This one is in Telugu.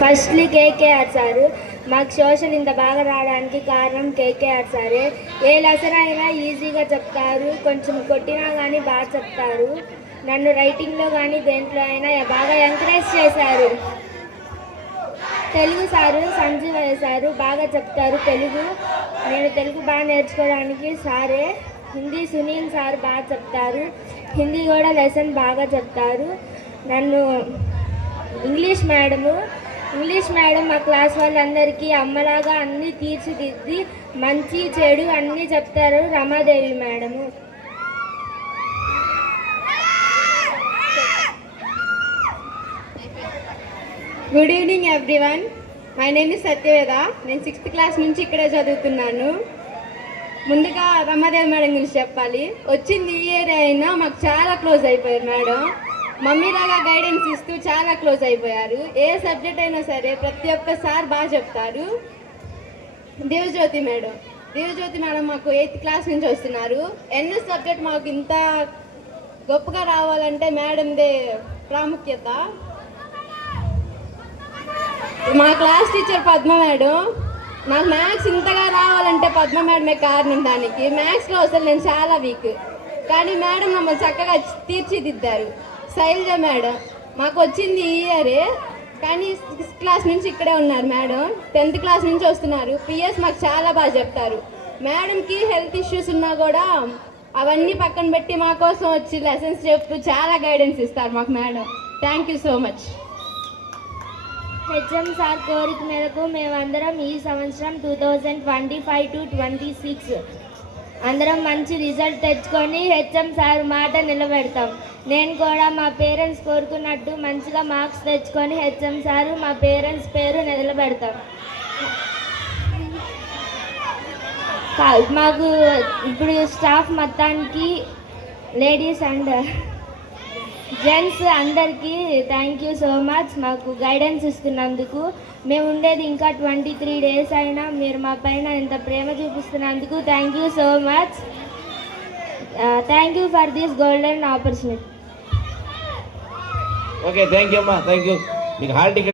Firstly KKR sir. మాకు సోషల్ ఇంత బాగా రావడానికి కారణం కేకేఆర్ సారే. ఏ లెసన్ అయినా ఈజీగా చెప్తారు, కొంచెం కొట్టినా కానీ బాగా చెప్తారు. నన్ను రైటింగ్లో కానీ దేంట్లో అయినా బాగా ఎంకరేజ్ చేశారు. తెలుగు సారు సంజీవయ్య సారు బాగా చెప్తారు తెలుగు. నేను తెలుగు బాగా నేర్చుకోవడానికి సారే. హిందీ సునీల్ సార్ బాగా చెప్తారు, హిందీ కూడా లెసన్ బాగా చెప్తారు. నన్ను ఇంగ్లీష్ మేడం మా క్లాస్ వాళ్ళందరికీ అమ్మలాగా అన్నీ తీర్చిదిద్ది మంచి చెడు అన్నీ చెప్తారు. Ramadevi madam. Good evening everyone. My name is Satyaveda. నేను 6th క్లాస్ నుంచి ఇక్కడే చదువుతున్నాను. ముందుగా రమాదేవి మేడం గురించి చెప్పాలి. వచ్చింది ఈ ఇయర్ అయినా మాకు చాలా క్లోజ్ అయిపోయారు మేడం. మమ్మీలాగా గైడెన్స్ ఇస్తూ చాలా క్లోజ్ అయిపోయారు. ఏ సబ్జెక్ట్ అయినా సరే ప్రతి ఒక్కసారి బాగా చెప్తారు. దేవజ్యోతి మేడం మాకు 8th క్లాస్ నుంచి వస్తున్నారు. ఎన్ఎస్ సబ్జెక్ట్ మాకు ఇంత గొప్పగా రావాలంటే మేడందే ప్రాముఖ్యత. మా క్లాస్ టీచర్ పద్మ మేడం. నాకు మ్యాథ్స్ ఇంతగా రావాలంటే పద్మ మేడమే కారణం. దానికి మ్యాథ్స్లో అసలు నేను చాలా వీక్, కానీ మేడం మమ్మల్ని చక్కగా తీర్చిదిద్దారు. శైలజ మేడం మాకు వచ్చింది ఈ ఇయరే, కానీ 6th క్లాస్ నుంచి ఇక్కడే ఉన్నారు మేడం. 10th క్లాస్ నుంచి వస్తున్నారు. పిఎస్ మాకు చాలా బాగా చెప్తారు. మేడంకి హెల్త్ ఇష్యూస్ ఉన్నా కూడా అవన్నీ పక్కన పెట్టి మా కోసం వచ్చి లెసన్స్ చెప్తూ చాలా గైడెన్స్ ఇస్తారు మాకు madam. Thank you so much. HM sir కోరిక మేరకు మేమందరం ఈ సంవత్సరం 2025 to 26 అందరం మంచి రిజల్ట్ తెచ్చుకొని హెచ్ఎం సార్ మాట నిలబెడతాం. నేను కూడా మా పేరెంట్స్ కోరుకున్నట్టు మంచిగా మార్క్స్ తెచ్చుకొని హెచ్ఎం సారు మా పేరెంట్స్ పేరు నిలబెడతాం. మాకు ఇప్పుడు స్టాఫ్ మొత్తానికి లేడీస్ అండ్ జెంట్స్ అందరికీ థ్యాంక్ యూ సో మచ్. మాకు గైడెన్స్ ఇస్తున్నందుకు. మేము ఉండేది ఇంకా 23 days అయినా మీరు మా పైన ఇంత ప్రేమ చూపిస్తున్నందుకు thank you so much. Thank you for this golden opportunity. Okay, thank you అమ్మా, థ్యాంక్ యూ. మీకు హాల్ టికెట్